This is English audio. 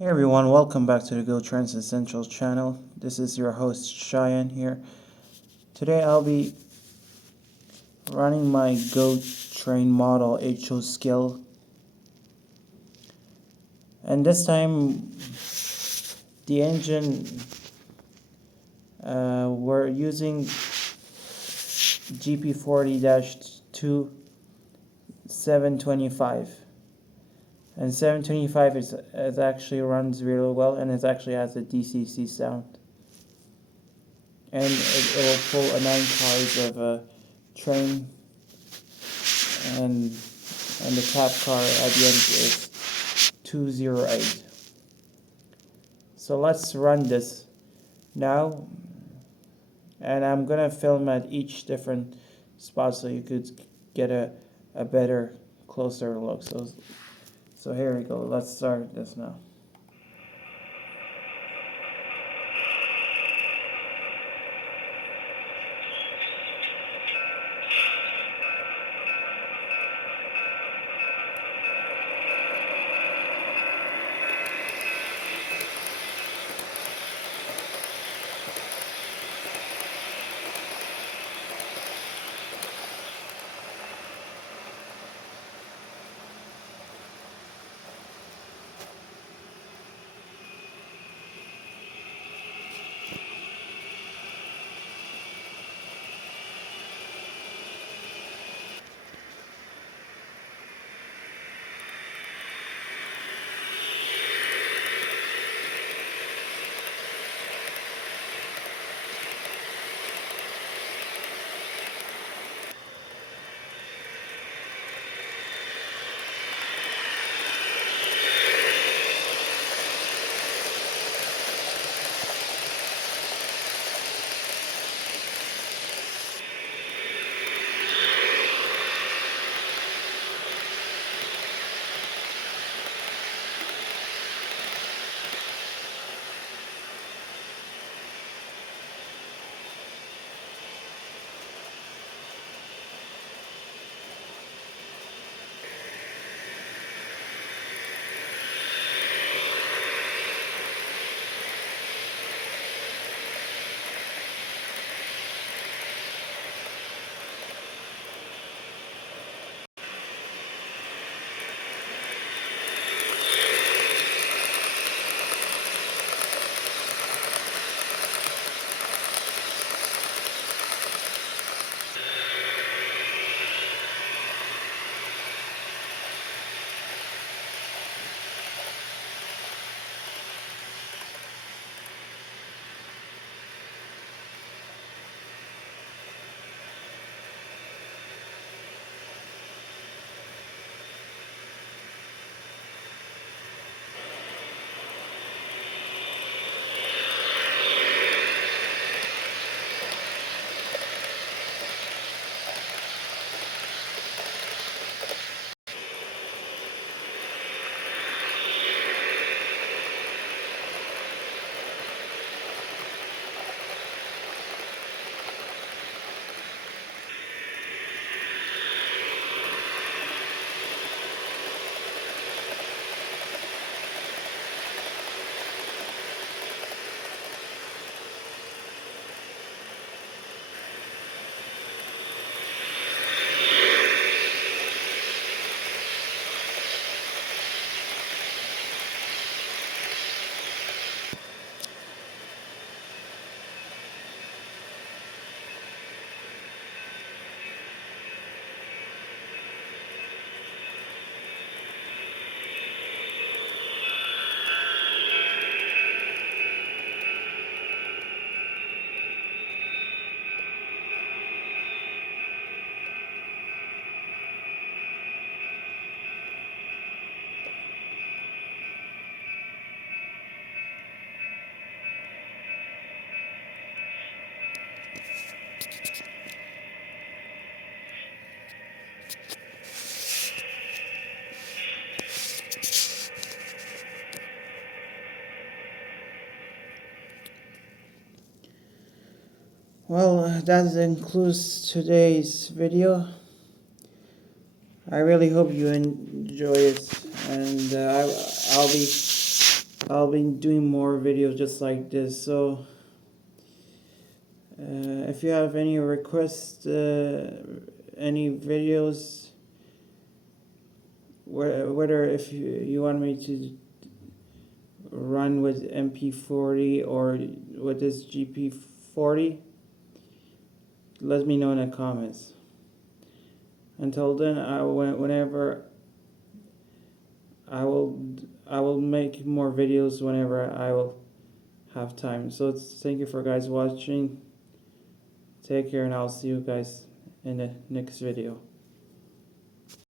Hey everyone, welcome back to the Go Trends Essentials channel. This is your host Cheyenne here. Today I'll be running my Go Train model HO skill, and this time the engine we're using GP40-2 725, and 725 is actually runs really well, and it actually has a DCC sound, and it will pull a 9 cars of a train, and the top car at the end is 208. So let's run this now, and I'm gonna film at each different spot so you could get a better, closer look. So here we go. Let's start this now. Well, that concludes today's video. I really hope you enjoy it, and I'll be I'll be doing more videos just like this. So if you have any requests, any videos, whether if you want me to run with MP40 or with this GP40, let me know in the comments. Until then, whenever I will make more videos whenever I will have time. So thank you for guys watching. Take care, and I'll see you guys in the next video.